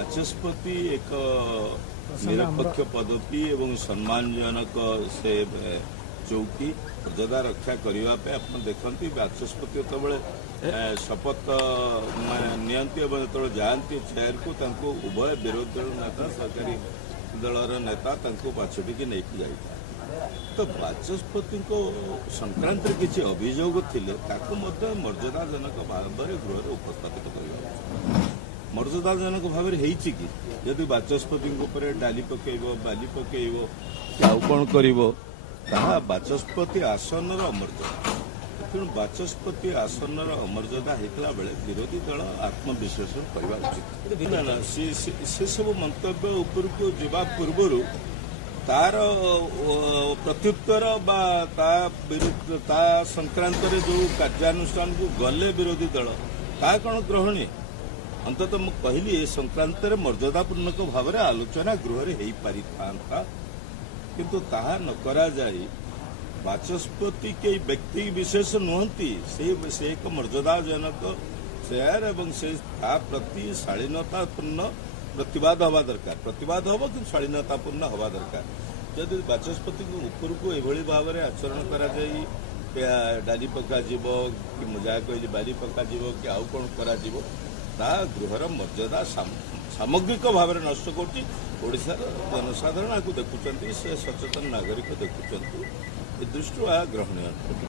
ବାଚସ୍ପତି ଏକ ନିରପେକ୍ଷ ପଦବୀ ଏବଂ ସମ୍ମାନଜନକ ସେ ଚୌକି ମର୍ଯ୍ୟାଦା ରକ୍ଷା କରିବା ପାଇଁ ଆପଣ ଦେଖନ୍ତି ବାଚସ୍ପତି ଯେତେବେଳେ ଶପଥ ନିଅନ୍ତି ଏବଂ ଯେତେବେଳେ ଯାଆନ୍ତି ଚେୟାରକୁ ତାଙ୍କୁ ଉଭୟ ବିରୋଧୀ ଦଳ ନେତା ସରକାରୀ ଦଳର ନେତା ତାଙ୍କୁ ବାଛୁଟିକି ନେଇକି ଯାଇଥାଏ। ତ ବାଚସ୍ପତିଙ୍କ ସଂକ୍ରାନ୍ତରେ କିଛି ଅଭିଯୋଗ ଥିଲେ ତାକୁ ମଧ୍ୟ ମର୍ଯ୍ୟାଦାଜନକ ଭାବରେ ଗୃହରେ ଉପସ୍ଥାପିତ କରିବା ମର୍ଯ୍ୟାଦାଜନକ ଭାବରେ ହେଇଛି କି? ଯଦି ବାଚସ୍ପତିଙ୍କ ଉପରେ ଡାଲି ପକେଇବ ବାଲି ପକେଇବ କି ଆଉ କ'ଣ କରିବ ତାହା ବାଚସ୍ପତି ଆସନର ଅମର୍ଯ୍ୟାଦା। ତେଣୁ ବାଚସ୍ପତି ଆସନର ଅମର୍ଯ୍ୟାଦା ହେଇଥିଲା ବେଳେ ବିରୋଧୀ ଦଳ ଆତ୍ମବିଶ୍ଳେଷଣ କରିବା ଉଚିତ। ସେ ସବୁ ମନ୍ତବ୍ୟ ଉପରକୁ ଯିବା ପୂର୍ବରୁ ତାର ପ୍ରତ୍ୟୁତ୍ତର ବା ତା ସଂକ୍ରାନ୍ତରେ ଯେଉଁ କାର୍ଯ୍ୟାନୁଷ୍ଠାନକୁ ଗଲେ ବିରୋଧୀ ଦଳ ତାହା କ'ଣ ଗ୍ରହଣୀୟ? ଅନ୍ତତଃ ମୁଁ କହିଲି ଏ ସଂକ୍ରାନ୍ତରେ ମର୍ଯ୍ୟାଦାପୂର୍ଣ୍ଣକ ଭାବରେ ଆଲୋଚନା ଗୃହରେ ହେଇପାରିଥାନ୍ତା, କିନ୍ତୁ ତାହା ନ କରାଯାଇ ବାଚସ୍ପତି କେହି ବ୍ୟକ୍ତି ବିଶେଷ ନୁହନ୍ତି, ସେ ଏକ ମର୍ଯ୍ୟାଦାଜନକ ଚେୟାର ଏବଂ ସେ ତା ପ୍ରତି ଶାଳୀନତାପୂର୍ଣ୍ଣ ପ୍ରତିବାଦ ହେବା ଦରକାର। ପ୍ରତିବାଦ ହେବ କିନ୍ତୁ ଶାଳୀନତାପୂର୍ଣ୍ଣ ହେବା ଦରକାର। ଯଦି ବାଚସ୍ପତିଙ୍କ ଉପରକୁ ଏଭଳି ଭାବରେ ଆଚରଣ କରାଯାଇ ଡାଲି ପକାଯିବ କି ମୁଁ ଯାହା କହିଲି ବାଲି ପକାଯିବ କି ଆଉ କ'ଣ କରାଯିବ ତାହା ଗୃହର ମର୍ଯ୍ୟାଦା ସାମଗ୍ରିକ ଭାବରେ ନଷ୍ଟ କରୁଛି। ଓଡ଼ିଶାର ଜନସାଧାରଣ ଆକୁ ଦେଖୁଛନ୍ତି, ସେ ସଚେତନ ନାଗରିକ ଦେଖୁଛନ୍ତି। ଏ ଦୃଷ୍ଟିରୁ ଏହା ଗ୍ରହଣୀୟ।